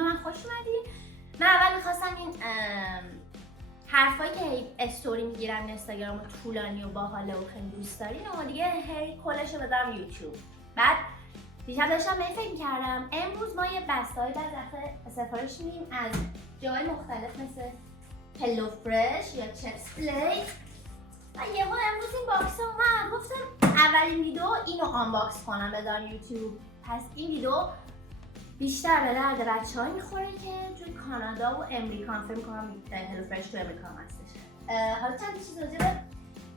به من خوش اومدین. من اول میخواستم این حرفایی که استوری میگیرم اینستاگرام و طولانی و باحاله و خیلی دوست دارین و دیگه هی کلشو بدم یوتیوب. بعد دیشب داشتم به این فکر می‌کردم امروز ما یه بسته‌های بعضی وقتا سفارش میدیم از جای مختلف مثل هلو فرش یا چپس پلی. و یهو امروز این باکس اومد، گفتم اولین ویدیو اینو آنباکس کنم بذارم یوتیوب. پس این ویدیو بیشتر به درد بچه‌ها میخوره که توی کانادا و امریکا، فکر می‌کنم هلو فرش تو امریکا هم هستش. حالا چند چیز راجع به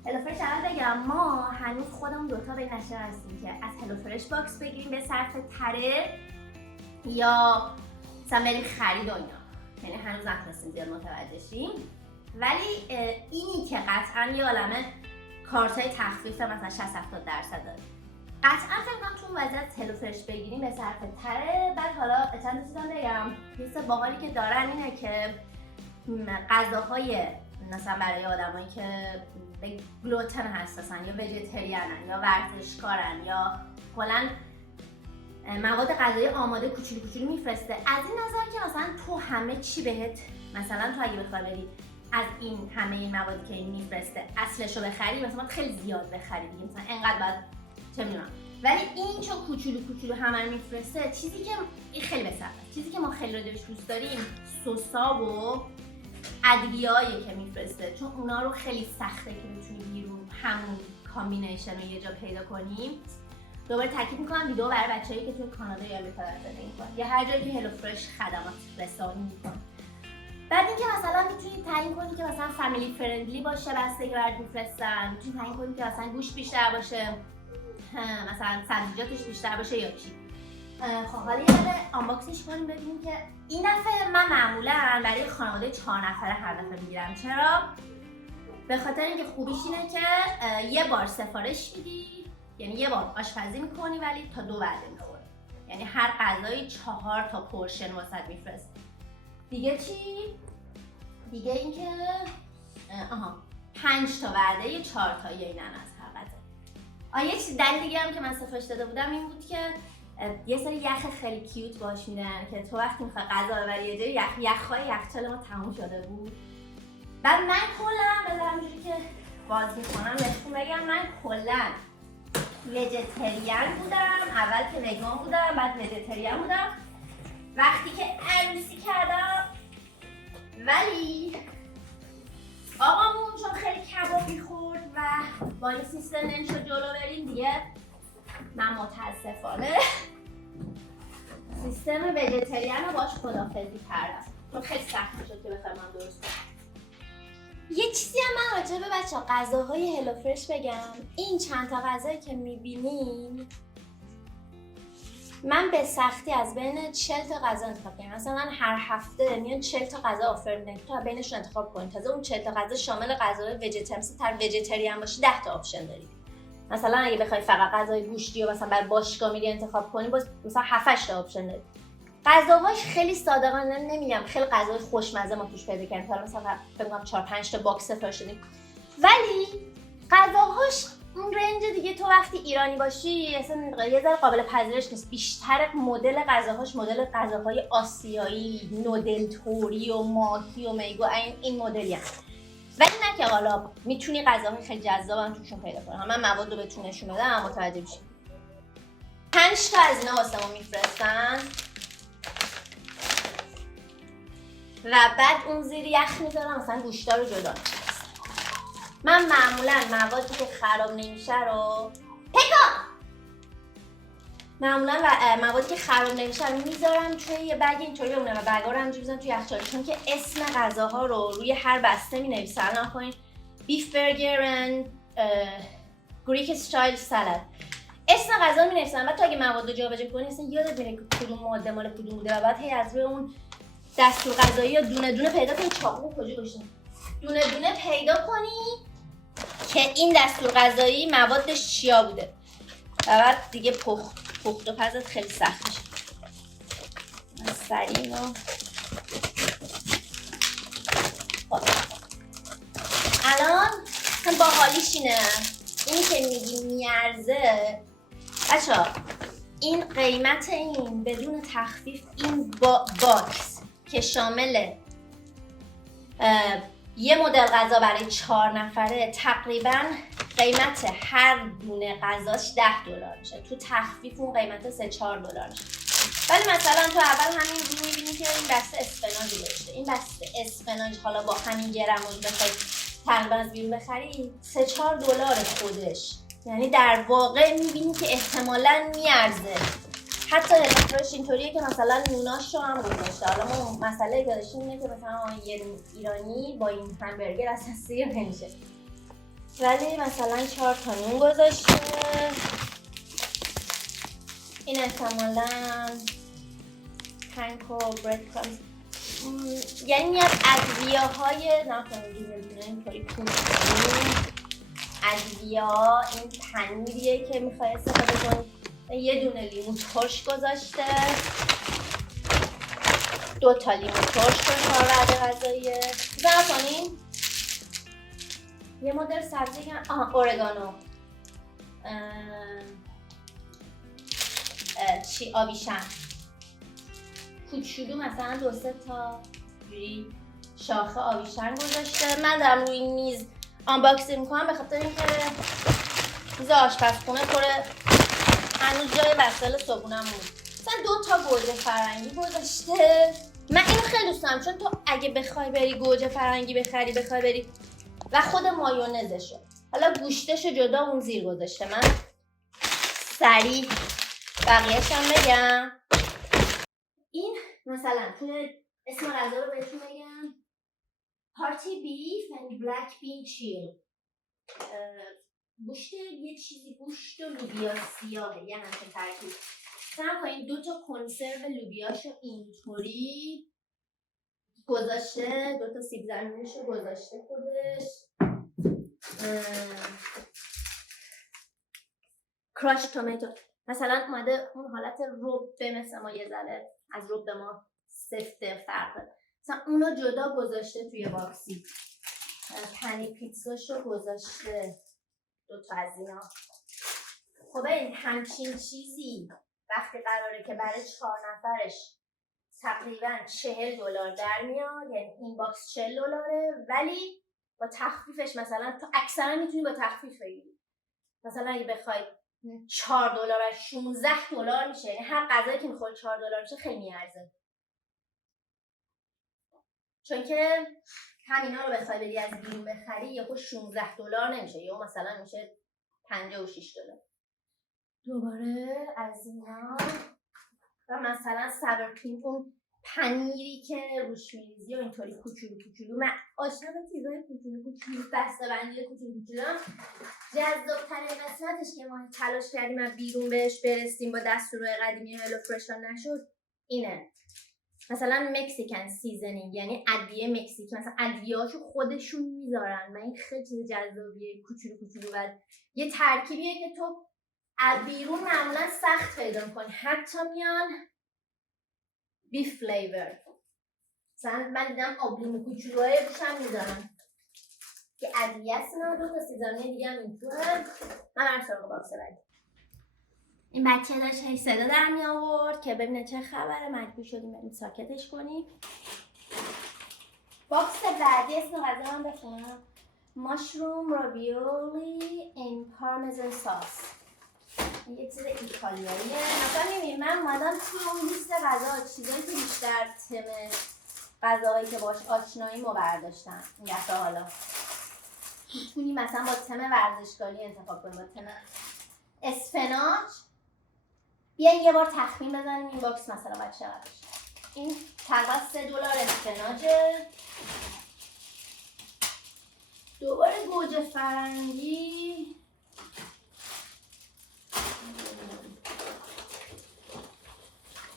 هلو فرش اول بگم. ما هنوز خودمون دوتا به نشه هستیم که از هلو فرش باکس بگیریم به صرف تره یا مثلا بریم خرید و اینا، یعنی هنوز نتونستیم زیاد متوجه شیم. ولی اینی که قطعا یه عالمه کارتای تخفیف مثلا 60-70% داره، قطعا فکر کنم تو اون وضعیت هلو فرش بگیریم به صرف تره. بعد حالا چند چیزا بگم. حس باحالی که دارن اینه که غذاهای مثلا برای آدمایی که به گلوتن حساسن یا ویژیتریانن یا ورزشکارن یا کلا مواد غذایی آماده کوچولو کوچولو میفرسته. از این نظر که مثلا تو همه چی بهت، مثلا تو اگه بخوای بری از این همه این موادی که این میفرسته اصلشو بخری، مثلا خیلی زیاد بخری دیگه، مثلا انقدر باید چه میدونم. ولی این چون کوچولو کوچولو همه رو میفرسته، چیزی که این خیلی بسرده، چیزی که ما خیلی راجعش دوست داریم سسا و ادویه‌ای که میفرسته، چون اونا رو خیلی سخته که بتونیم رو همون کامبینیشن رو یه جا پیدا کنیم. دوباره تاکید میکنم ویدیو برای بچه‌ای که توی کانادا یا امریکا زندگی میکنن یا هر جایی که هلو فرش خدمات رسانی میکنه. بعد اینکه مثلا میتونید تعیین کنید که مثلا فامیلی فرندلی باشه، بستگی برات میفرستن. میتونید تعیین کنید که مثلا گوشت بیشتر باشه، مثلا سبزیجاتش بیشتر باشه یا چی. خب حالا یه ذره آنباکسش کنیم ببینیم که این دفعه من معمولا برای خانواده 4 نفره هر دفعه میگیرم. چرا؟ به خاطر اینکه خوبیش اینه که یه بار سفارش میدی، یعنی یه بار آشپزی میکنی ولی تا 2 وعده میخوری، یعنی هر غذایی 4 تا پورشن واسط میفرست. دیگه چی؟ دیگه اینکه 5 تا وعده 4 تا اینن از هر غذا. یه چیز دیگه هم که من سفارش داده بودم این بود که یه سری یخ خیلی کیوت باش میدن که تو وقتی میخوای غذا ببری یه جایی یخ‌های یخچال ما تموم شده بود. بعد من کلا بذارم اینجوری که باز میکنم بهتون بگم، من کلا ویژیتریان بودم. اول که وگان بودم، بعد ویژیتریان بودم وقتی که عروسی کردم. ولی آقامون چون خیلی کباب میخورد و با این سیستم نمیشد جلو بریم دیگه، من متاسفانه سیستم ویژیتریان رو باش خداحافظی کردم، چون خیلی سخت شد که بخوام من درست کنم. یه چیزی هم من راجع به بچه‌ها غذاهای هلو فرش بگم. این چند تا غذایی که می‌بینین من به سختی از بین 40 تا غذا انتخاب کردم. مثلا هر هفته میان 40 تا غذا آفر میدن که تو بینشون انتخاب کنی. تازه اون 40 تا غذا شامل غذاهای ویژیتریان باشه 10 تا آپشن داری. مثلا اگه بخوای فقط غذای گوشتی و مثلا برای باشگاه میری انتخاب کنی، باز مثلا 7-8 تا آپشن داری. غذاهاش خیلی صادقانه نمیگم خیلی غذای خوشمزه ما توش پیدا کردیم. حالا مثلا فکر کنم 4-5 تا باکس سفارش دادیم. ولی غذاهاش اون رنج دیگه تو وقتی ایرانی باشی اصلا یه ذره قابل پذیرش نیست. بیشتر مدل غذاهاش مدل غذاهای آسیایی، نودل توری و ماهی و میگو این مدلی هست. ولی نه که حالا میتونی غذاهای خیلی جذابم توشون پیدا کنی. من مواد رو بهتون نشون بدم متوجه بشید. 5 تا از اینا واسمون میفرستن و بعد اون زیر یخ میذارم مثلا گوشتا رو جدا. من معمولا موادی که خراب نمیشه رو موادی که خراب نمیشه رو میذارم توی یه بگ اینطوری بمونه و بگا رو همینجوری میذارم توی یخچال، چون که اسم غذاها رو روی هر بسته مینویسن. الان کنین بیف برگر اند گریک استایل سالاد، اسم غذا مینویسن. بعد تو اگه مواد رو جابجا کنی اصلا یادت میره کدوم ماده مال کدوم بوده و بعد هی از روی اون دستور غذایی دونه دونه پیدا کنی. چاقو کجا گذاشتم؟ دونه دونه پیدا کنی که این دستور غذایی موادش چیا بوده و بعد دیگه پخت و پزت خیلی سخت میشه. من سریع اینو الان باحالیش اینه، اینی که میگی میارزه بچه‌ها این قیمت این بدون تخفیف این باکس که شامل یه مدل غذا برای 4 نفره تقریبا قیمت هر دونه غذاش $10 میشه. تو تخفیف اون قیمت $3-4 میشه. ولی مثلا تو اول همین رو میبینی که این بسته اسفناج داشته. این بسته اسفناج حالا با همین گرماژ بخوای تقریبا از بیرون بخری $3-4 خودش. یعنی در واقع میبینی که احتمالاً میارزه. حتی حسابش اینطوریه که مثلا نوناش رو هم گذاشته. حالا ما مسئله که داشتیم اینه که مثلا یه ایرانی با این همبرگر اصلا سیر نمیشه. ولی مثلا 4 تا نون گذاشته. این احتمالاً پنکو برد کرامز، یعنی میاد ادویه‌های نکنه دونه اینطوری ادویه. این پنیریه که میخوای استفاده کنی. یه دونه لیمو ترش گذاشته، 2 تا لیمو ترش گذاشته وعده غذاییه. بذار کنیم یه مدل سبزی که اورگانو آویشن کوچولو مثلا 2-3 تا جوری شاخه آویشن گذاشته. من دارم روی این میز آنباکسینگ میکنم به خاطر اینکه میز آشپزخونه پره هنوز جای وسایل صبحونم بود. مثلا 2 تا گوجه فرنگی گذاشته. من اینو خیلی دوست دارم چون تو اگه بخوای بری گوجه فرنگی بخوای بری و خود مایونزشو، حالا گوشتشو جدا اون زیر گذاشته. من سریع بقیه‌شم بگم. این مثلا توی اسم غذا رو بهتون بگم پارتی بیف اند بلک بین چیل. گوشت یه چیزی گوشت و لوبیا سیاهه یه همچین ترکیب. مثلا کنین 2 تا کنسرو لوبیاشو اینطوری گذاشته، 2 تا سیب زمینیشو گذاشته خودش. کراش تومیتو مثلا اومده اون حالت ربه مثل ما یه ذره از ربه ما سفته فرق داره. مثلا اونو جدا گذاشته توی باکسی. پنی پیتزاشو گذاشته 2 تا از اینا. خب این همچین چیزی وقتی قراره که برای 4 نفرش تقریبا $40 در میاد، یعنی این باکس $40 ولی با تخفیفش مثلا تو اکثرا میتونی با تخفیف بگیری. مثلا اگه بخوای $4 و $16 میشه، یعنی هر غذایی که میخوری $4 میشه، خیلی میارزه. چون که همینا رو بخوای بری از بیرون بخری یهو $16 نمیشه، یهو مثلا میشه $56. دوباره از اینا و مثلا ساور کریم، اون پنیری که روش میریزی و اینطوری کوچولو. من آشنا به چیزای کوچولو بسته‌بندی کوچولو. جذاب‌ترین قسمتش که ما تلاش کردیم از بیرون بهش برسیم با دستورای قدیمی هلو فرش نشد اینه. مثلا مکزیکن سیزنینگ، یعنی ادویه مکزیکی، مثلا ادویه‌هاشو خودشون میذارن و این خیلی چیز جذابیه. کوچولو و یه ترکیبیه که تو از بیرون معمولا سخت پیدا می‌کنی. حتی میان بیف فلیور، مثلا من دیدم آبلیمو کوچولوهای روش هم میذارن که ادویه است. 2 تا سیزنینگ دیگه هم اینطوره. من برم سراغ باکس بعدی. این بچه داشت هی صدا در می آورد که ببینه چه خبره، مجبور شدیم بریم ساکتش کنیم. باکس بعدی اسم غذا هم بخونم. ماشروم راویولی این پارمزان ساس. یه چیز ایتالیاییه. مثلا میبینیم من اومدم توی اون لیست غذا چیزایی که بیشتر تم غذاهایی که باش آشناییمو برداشتم این دفعه. حالا میتونی مثلا با تم ورزشکاری انتخاب کنی، با تم اسفناج. بیاین یه بار تخمین بزنیم این باکس مثلا باید چقدر بشه. این تقریبا $3 اسفناجه. دوباره گوجه فرنگی،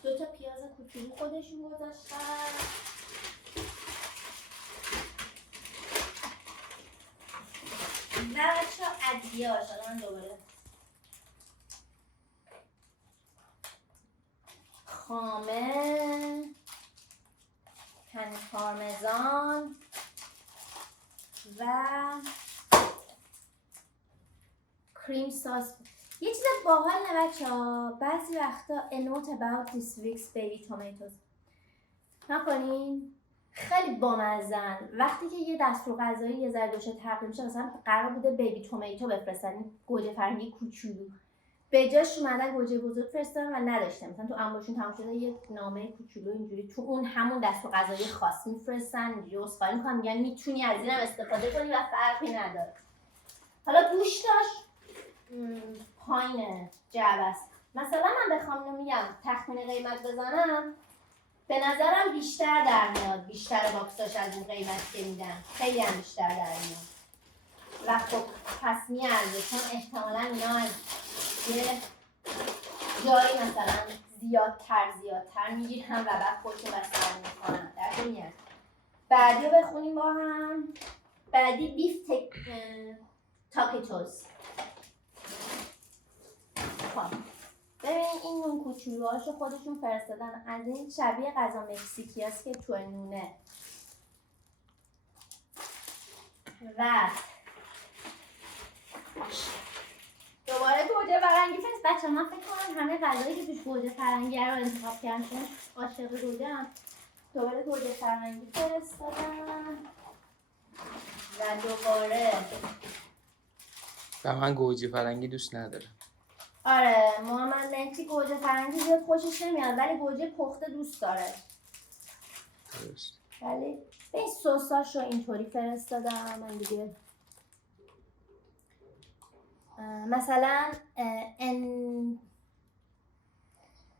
دو تا پیاز کوچولو خودشون گذاشتن. و بچه‌ها ادویه هاشا من دوباره خامه، پارمزان و کریم ساس. یه چیز باحال بچه‌ها، بعضی وقتا a note about this week's baby tomatoes نکنین خیلی بامزن. وقتی که یه دستور غذایی یه ذره داشته تقدیم میشه، مثلا قرار بوده بیبی تومیتو بفرستن، گوجه فرنگی کوچولو، به جاش اومدن گوجه بزرگ فرستادن و نداشته، مثلا تو انباشون تموم شده یه نامه کوچولو اینجوری تو اون همون دستور غذایی خاص میفرستن، اینجوری اسخای میکنن میگن میتونی از اینم استفاده کنی و فرقی نداره. حالا گوشتاش پایین جعبه است. مثلا من بخوام اینو میگم تخمین قیمت بزنم، به نظرم بیشتر در میاد، بیشتر باکساش از این قیمت که میدن، خیلی هم بیشتر در میاد و خب پس میارزه، چون احتمالا اینا از یه جایی مثلا زیادتر میگیرن و بعد خودشو بستر میکنن در میاد. بعدی رو بخونیم با هم. بعدی بیف تاکیتوز. خب ببین این نون کوچولوهاشو خودشون فرستادن، از این شبیه غذا مکزیکی هست که تو نونه و دوباره گوجه فرنگی فرست. بچه من فکر کنم همه غذایی که توش گوجه فرنگی رو انتخاب کردن، چون عاشق گوجه هم. دوباره گوجه فرنگی فرستادن و دوباره و من گوجه فرنگی دوست ندارم. آره محمد مهدی گوجه فرنگی زیاد خوشش نمیاد، ولی گوجه پخته دوست داره. درست. ولی به این سساشو اینطوری فرستادم من دیگه. مثلا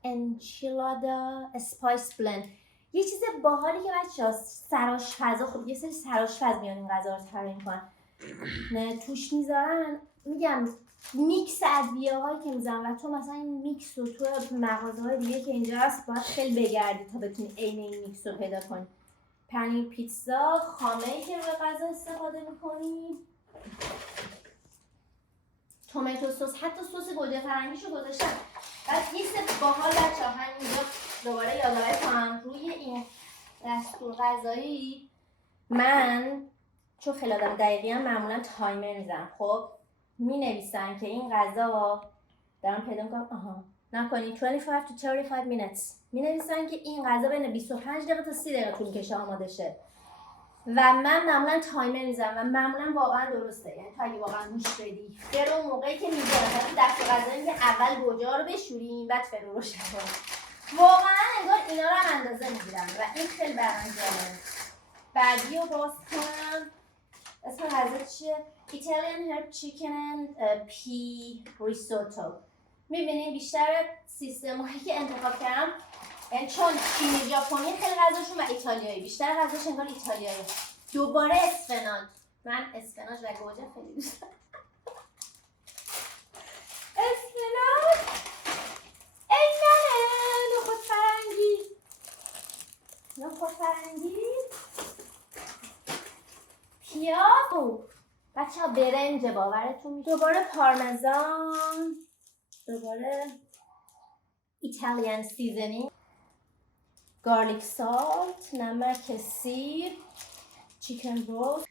انچیلادا اسپایس بلند، یه چیز باحالی که بچه‌ها سرآشپزا، خب یه سری سرآشپز میان این غذا رو طراحی میکنن، توش میذارن، میگم میکس ادویه‌هایی که میذارن و تو مثلا این میکس رو تو مغازه‌های دیگه که اینجا هست باید خیلی بگردی تا بتونی عین این میکس رو پیدا کنی. پنیر پیتزا، خامه‌ای که روی غذا استفاده میکنی، توماتو سس، حتی سس گوجه فرنگیشو گذاشتم. بعد یه سه باحال بچه‌ها همینجا دوباره یادآوری کنم، روی این دستور غذایی من چون خیلی آدم دقیقی هم معمولا تایمر میزنم. خب می نویسن که این غذا دارم پیدا میکنم نکنی 25 to 35 minutes، می نویسن که این غذا بین 25 دقیقه تا 30 دقیقه طول کشه آماده شه و من معمولا تایمر میزنم و معمولا واقعا درسته. یعنی تو اگه واقعا گوش بدی فرو موقعی که میذارن دست غذایی که اول گوجه ها رو بشوریم بعد فرو رو روشن کنیم، واقعا انگار اینا رو هم اندازه میگیرن و این خیلی برام جالبه. بعدی رو باز کنم، اسم غذا چیه؟ Italian herb chicken and pea risotto. میبینید بیشتر سیستمایی که انتخاب کردم، یعنی چون چینی ژاپنی خیلی غذاشون و ایتالیایی، بیشتر غذاش انگار ایتالیایی. دوباره اسفناج، من اسفناج و گوجه خیلی دوست دارم. اسفناج ای نه، نخود فرنگی پیاز، بچه ها برنج باورتون میشه. دوباره پارمزان، دوباره ایتالیان سیزنینگ، گارلیک سالت، نمک سیر، چیکن رول.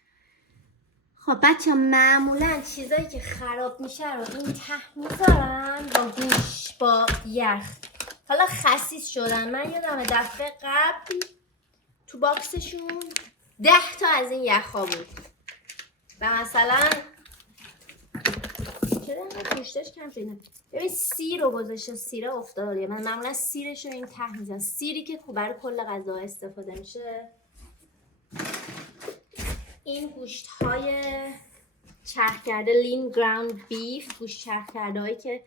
خب بچه ها معمولا چیزایی که خراب میشه رو این ته میذارن با گوش با یخ. حالا خسیس شدن، من یادم دفعه قبل تو باکسشون 10 تا از این یخا بود و مثلا چرا اینقدر گوشتش کم شده؟ ببین سیر رو گذاشته، سیر افتاده. من معمولا سیرش رو این ته میزنم، سیری که خوب برای کل غذا استفاده میشه. این گوشت های چرخ کرده لین گراوند بیف، گوشت چرخ کرده هایی که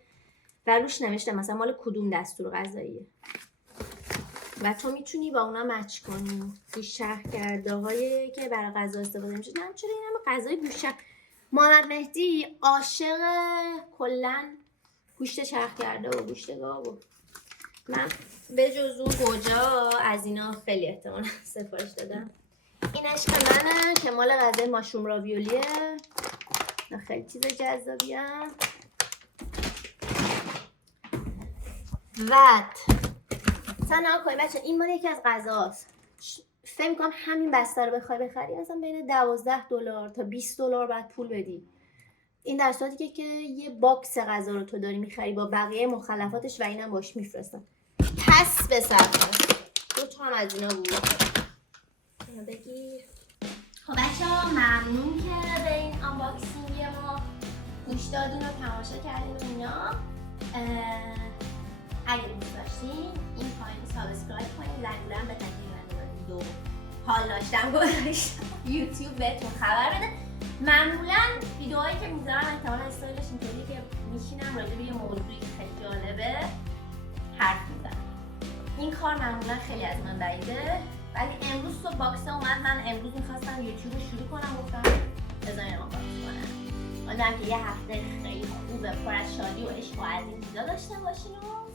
و روش نوشته مثلا مال کدوم دستور غذاییه و تو میتونی با اونا مچ کنی. گوشت چرخ کرده هایی که برای غذا استفاده میشه. نمیدونم چرا این همه غذای گوشت چرخ. محمد مهدی عاشق کلا گوشت چرخ کرده و گوشت گاو. من به جز اون گوجه از اینا خیلی احتمالا سفارش دادم. این عشق منه که مال غذای ماشروم راویولیه، خیلی چیز جذابیه. و مثلا کنید بچه این مال یکی از غذاست، فکر میکنم همین بسته رو بخوای بخری مثلا بین $12 تا $20 بعد پول بدی. این در صورتی که یه باکس غذا رو تو داری میخری با بقیه مخلفاتش و اینم باش میفرستن. پس به صرفه 2 تا هم از اینا بود. اینو بگیر. خب بچه‌ها ممنون که به این آنباکسینگ ما گوش دادین و تماشا کردین و اینا. اگه دوست داشتین این پایین سابسکرایب کنین، زنگوله هم بزنین و حال داشتم گذاشتم یوتیوب بهتون خبر بده. معمولا ویدیوهایی که میذارم احتمالا استایلش اینطوریه که میشینم راجع به یه موضوعی که خیلی جالبه حرف میزنم. این کار معمولا خیلی از من بعیده، ولی امروز تو باکس اومد. من امروز میخواستم یوتیوب رو شروع کنم، گفتم بذارین ما باکس کنم. امیدوارم که یه هفته خیلی خوب پر از شادی و عشق و از این چیزا داشته باشین و